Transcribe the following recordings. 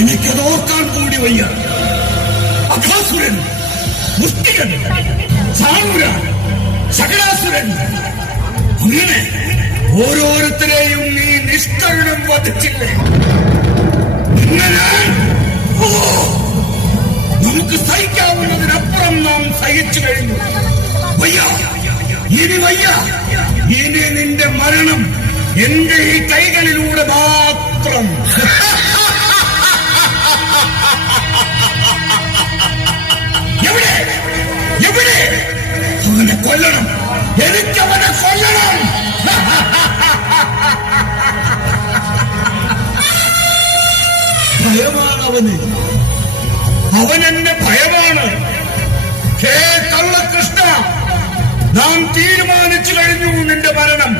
എനിക്കത് ഓർക്കാൻ കൂടി വയ്യ. അഘാസുരൻ, മുഷ്ടികൻ, ചാണൂര, ശകടാസുരൻ, അങ്ങനെ ഓരോരുത്തരെയും നീ നിഷ്കരുണം വധിച്ചില്ലേ? ഇങ്ങനെ നമുക്ക് സഹിക്കാവുന്നതിനപ്പുറം നാം സഹിച്ചു കഴിഞ്ഞു. വയ്യ, ഇനി വയ്യ. ഇനി നിന്റെ മരണം എന്റെ ഈ കൈകളിലൂടെ മാത്രം. എവിടെ എവിടെ അവനെ കൊല്ലണം, എനിക്കവനെ കൊല്ലണം. ഭയമാണ് അവന്, അവനെന്നെ ഭയമാണ്. ഹേ കള്ളകൃഷ്ണ, നാം തീരുമാനിച്ചു കഴിഞ്ഞു നിന്റെ മരണം.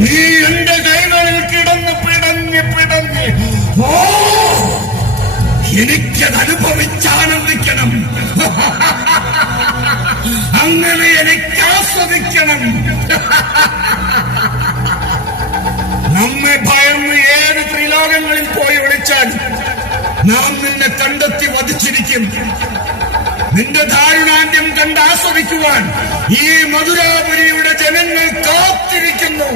നീ എന്റെ കൈകളിൽ കിടന്ന് പിടഞ്ഞ് പിടഞ്ഞ് എനിക്കത് അനുഭവിച്ചാനന്ദിക്കണം. അങ്ങനെ എനിക്ക് ആസ്വദിക്കണം. നമ്മെ ഭയന്ന് ഏത് ത്രിലോകങ്ങളിൽ പോയി വിളിച്ചാൽ നാം നിന്നെ കണ്ടെത്തി വധിച്ചിരിക്കും. നിന്റെ ദാരുണാന്ത്യം കണ്ട് ആസ്വദിക്കുവാൻ ഈ മധുരാപുരിയുടെ ജനങ്ങൾ കാത്തിരിക്കുന്നു.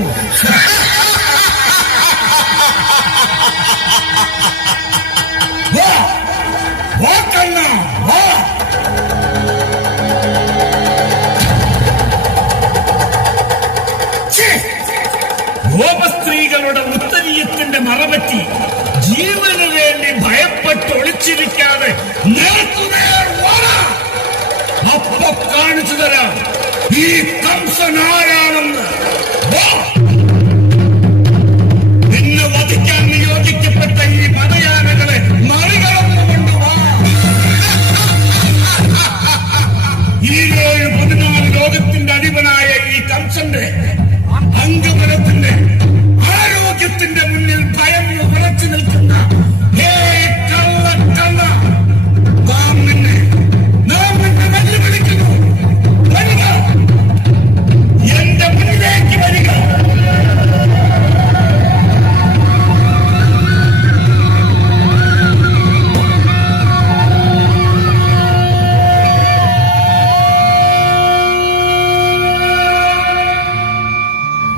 ഗോപസ്ത്രീകളുടെ ഉത്തരീയത്തിന്റെ മറപറ്റി ജീവന് വേണ്ടി ഭയപ്പെട്ട് ഒളിച്ചിരിക്കാതെ നേർക്കുനേർ അപ്പൊ കാണിച്ചു തരാം ഈ കംസൻ ആരാണെന്ന്. നിന്നെ വധിക്കാൻ നിയോഗിക്കപ്പെട്ട ഈ മതയാനകളെ മറികടന്നുകൊണ്ടുവാ. ഈ 14 ലോകത്തിന്റെ അധിപനായ ഈ കംസന്റെ അംഗബലത്തിന്റെ ആരോഗ്യത്തിന്റെ മുന്നിൽ ഭയന്ന് വിറച്ചു നിൽക്കുന്ന ഹേ കള്ള കള്ള, നാം നിന്നെ വെല്ലുവിളിക്കുന്നു. വരിക, എന്റെ മുന്നിലേക്ക് വരിക.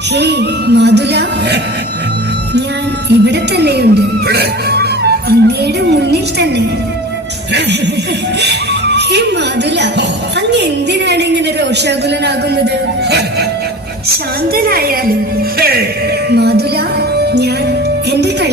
ഹേ മാതുല, ഞാൻ ഇവിടെ തന്നെയുണ്ട്, അങ്ങയുടെ മുന്നിൽ തന്നെ. ഹേ മാതുല, അങ്ങ് എന്തിനാണ് ഇങ്ങനെ രോഷാകുലനാകുന്നത്? ശാന്തനായാലും. മാതുല, ഞാൻ എന്റെ കളി